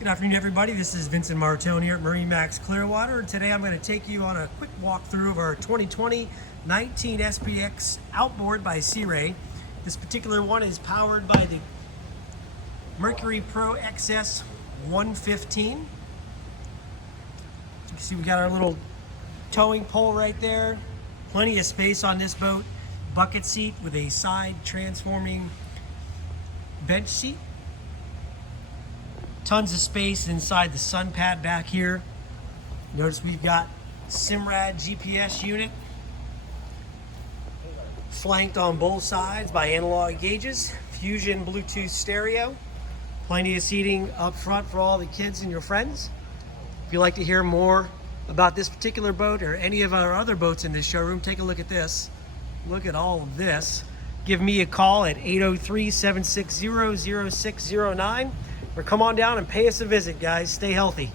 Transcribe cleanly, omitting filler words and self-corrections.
Good afternoon, everybody. This is Vincent Martone here at MarineMax Clearwater. Today I'm going to take you on a quick walkthrough of our 2020 19 SPX Outboard by Sea Ray. This particular one is powered by the Mercury Pro XS 115. As you can see, we got our little towing pole right there. Plenty of space on this boat. Bucket seat with a side transforming bench seat. Tons of space inside the sun pad back here. Notice we've got Simrad GPS unit flanked on both sides by analog gauges, Fusion Bluetooth stereo, plenty of seating up front for all the kids and your friends. If you'd like to hear more about this particular boat or any of our other boats in this showroom, take a look at this. Look at all of this. Give me a call at 803-760-0609 or come on down and pay us a visit, guys. Stay healthy.